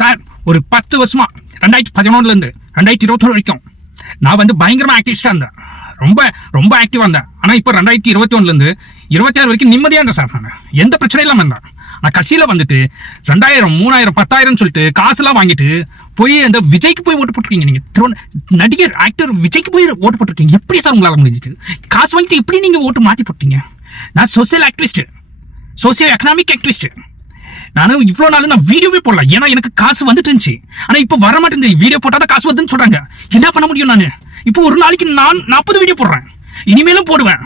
Sir ஒரு 10 வருஷமா 2011 இருந்து 2021 வரைக்கும் நான் வந்து பயங்கரமா ஆக்டிவிஸ்டா இருந்தேன். ரொம்ப ரொம்ப ஆக்டிவா இருந்தேன். ஆனா இப்போ 2021 இருந்து 26 வரைக்கும் நிம்மதியா இருந்தேன் சார். நான் எந்த பிரச்சனையும் இல்லாம இருந்தேன். ஆனா கட்சியில வந்துட்டு 2000 3000 10,000 சொல்லிட்டு காசுலாம் வாங்கிட்டு போய் அந்த விஜய்க்கு போய் ஓட்டு போட்டுருக்கீங்க. நீங்க நடிகர் ஆக்டர் விஜய்க்கு போய் ஓட்டு போட்டுருக்கீங்க. எப்படி சார் உங்களால முடிஞ்சிச்சு? காசு வாங்கிட்டு எப்படி நீங்க ஓட்டு மாத்தி போட்டீங்க? நான் social activist, socio economic activist. நானும் இவ்வளவு நாள் நான் வீடியோவே போடல, ஏன்னா எனக்கு காசு வந்துட்டு இருந்துச்சு. ஆனா இப்ப வர மாட்டேங்குது. வீடியோ போட்டாதான் காசு வருதுன்னு சொல்றாங்க. என்ன பண்ண முடியும்? நானு இப்போ ஒரு நாளைக்கு நான் 40 வீடியோ போடுறேன், இனிமேலும் போடுவேன்.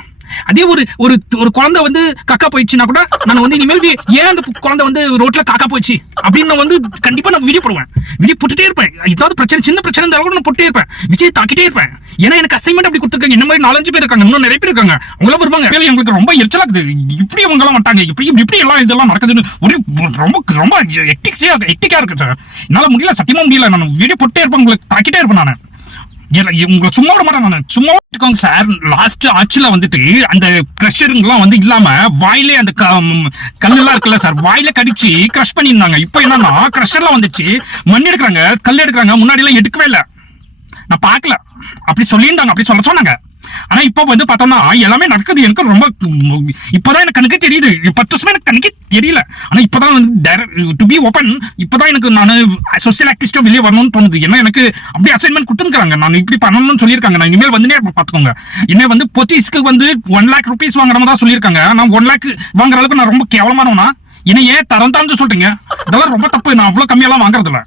அதே ஒரு ஒரு ஒரு குழந்தை வந்து காக்கா போயிடுச்சுன்னா கூட நான் வந்து இனிமேல் ஏன் அந்த குழந்தை வந்து ரோட்ல காக்கா போயிடுச்சு அப்படின்னு நான் வந்து கண்டிப்பா நான் வீடியோ போடுவேன். வீடியோ போட்டுட்டே இருப்பேன். ஏதாவது பிரச்சனை, சின்ன பிரச்சனை இருந்தாலும் கூட நான் போட்டுட்டே இருப்பேன். விஜய் தாக்கிட்டே இருப்பேன். ஏன்னா எனக்கு அசைன்மெண்ட் அப்படி கொடுத்துருக்காங்க. என்ன மாதிரி 4-5 பேர் இருக்காங்க, இன்னும் நிறைய பேர் இருக்காங்க. அவங்களாம் வருவாங்க. எங்களுக்கு ரொம்ப எரிச்சலா இருக்குது. இப்படி அவங்க எல்லாம் மாட்டாங்க, இப்படி எல்லாம் இதெல்லாம் நடக்குதுன்னு ஒரு ரொம்ப ரொம்ப எக்டிக்கா இருக்கு சார். என்னால முடியல, சத்தியமா முடியல. நான் வீடியோ போட்டே இருப்பேன், உங்களுக்கு தாக்கிட்டே இருப்பேன். நான் உங்களை சும்மா விட மாட்டேன். நான் சும்மா இருக்கோங்க சார். லாஸ்ட் ஆட்சியில வந்துட்டு அந்த கிரஷருங்கெல்லாம் வந்து இல்லாம வாயிலே அந்த கல்லெல்லாம் இருக்குல்ல சார், வாயில கடிச்சு கிரஷ் பண்ணியிருந்தாங்க. இப்போ என்னன்னா கிரஷர்லாம் வந்துச்சு, மண் எடுக்கிறாங்க, கல் எடுக்கிறாங்க. முன்னாடி எல்லாம் எடுக்கவே இல்லை, நான் பார்க்கல. அப்படி சொல்லியிருந்தாங்க, அப்படி சொல்ல சொன்னாங்க. ஆனா இப்ப வந்து பார்த்தோம்னா எல்லாமே நடக்குது. எனக்கு ரொம்ப இப்பதான் எனக்கு கணக்கே தெரியுது. 10 வருஷமா எனக்கு கணக்கே தெரியல. ஆனா இப்பதான் வந்து டு பி ஓபன், இப்பதான் எனக்கு நான் சோசியல் ஆக்டிவிஸ்டா வெளியே வரணும்னு தோணுது. ஏன்னா எனக்கு அப்படியே அசைன்மெண்ட் கொடுத்துருக்காங்க, நான் இப்படி பண்ணணும்னு சொல்லியிருக்காங்க. நான் இனிமேல் வந்து பாத்துக்கோங்க, என்ன வந்து பொத்திஸ்க்கு வந்து 1 lakh rupees வாங்குற மாதிரி தான் சொல்லியிருக்காங்க. நான் 1 lakh வாங்குற அளவுக்கு நான் ரொம்ப கேவலமானவனா? ஏன்னா ஏன் தரம் தாழ்ந்து சொல்றீங்க? இதெல்லாம் ரொம்ப தப்பு. நான் அவ்வளவு கம்மியெல்லாம் வாங்குறதில்ல.